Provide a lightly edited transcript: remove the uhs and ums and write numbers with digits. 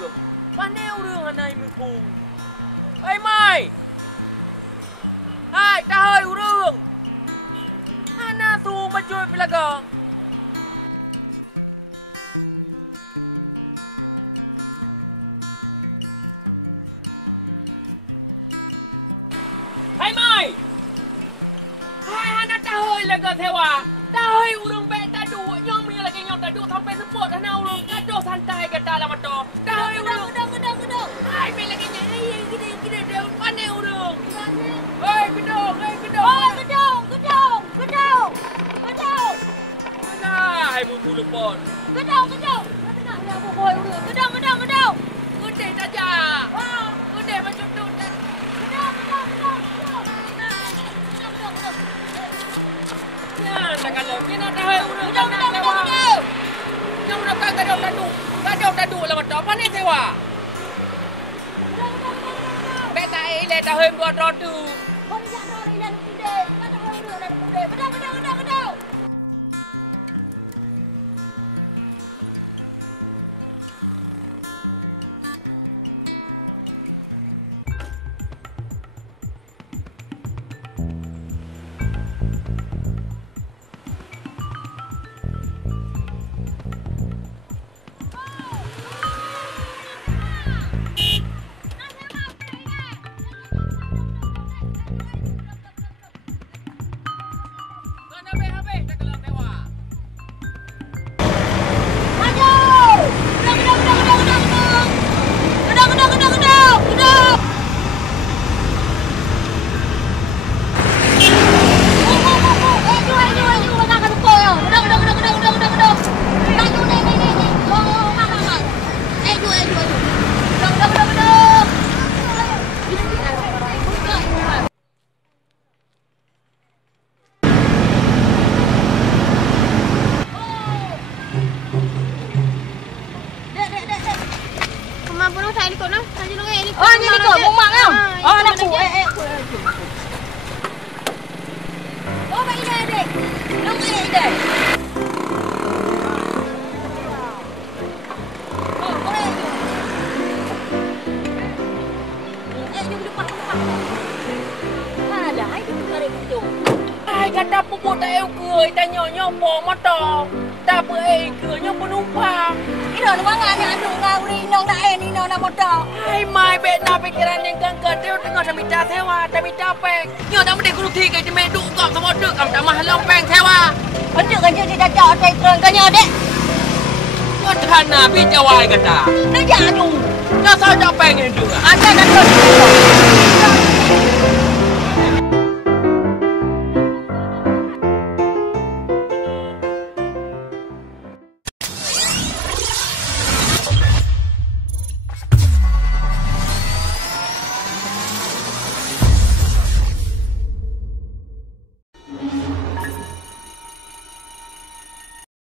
urang. Pandai urang hanai mengkung. Hai mai. Hai tahai urang. Hana tu majoy pelagang. Hai mai. Hai hana tahai laga thewa. Tahai urang baik tadu nyong punya lagi nyong tadu sampai sebut hana urang kado santai kata lama to. Tahai urang. Gedang. Hai baik lagi nyai gede dia pandai urang. Hei gedong. Oh gedong. Mana hai buku lepon. Gedong. Nak dia bohoi urang. Gedong. Gede saja. Gede macam tu. Ya, tak kalau kita tahai urang. Gedong. Nyong nak gadau tadu lama to pandai sewa. Baik tak ile tahai buat rotu. Kau nak nari dan kuda. Kata urang dan kuda. Gedong. Mana habis tak kalau sewa. Maju! Gedong. Aju, nak lupa ya. Gedong. Maju ni. Oh, mak. Aju. Gedong. Pulang saya ikut nah. Saya dulu ni. Oh, ni ikut mumang ah. Oh, nak ku. Oh, baik dah dek. Long ide. Oh, boleh. Jom depan. Ada ai tu tarik tu. Ai kata pupuk tak euke tanya nyopo motor. Tak apa ke penumpang. Ino mangan ni anu ngau ni nong dak ni nong nak motor. Hai mai bet na pikiran yang gangga teu tengah samita sewa samita peng. Nyo tak mesti kuruti ke jemek duk kau sama duk kam tak mahal peng sewa. Betul kan dia dah jauh dari terang kan dek. Nyo thana pi jawai kata. Nak jadu. Nyo sao jauh peng itu. Ada nak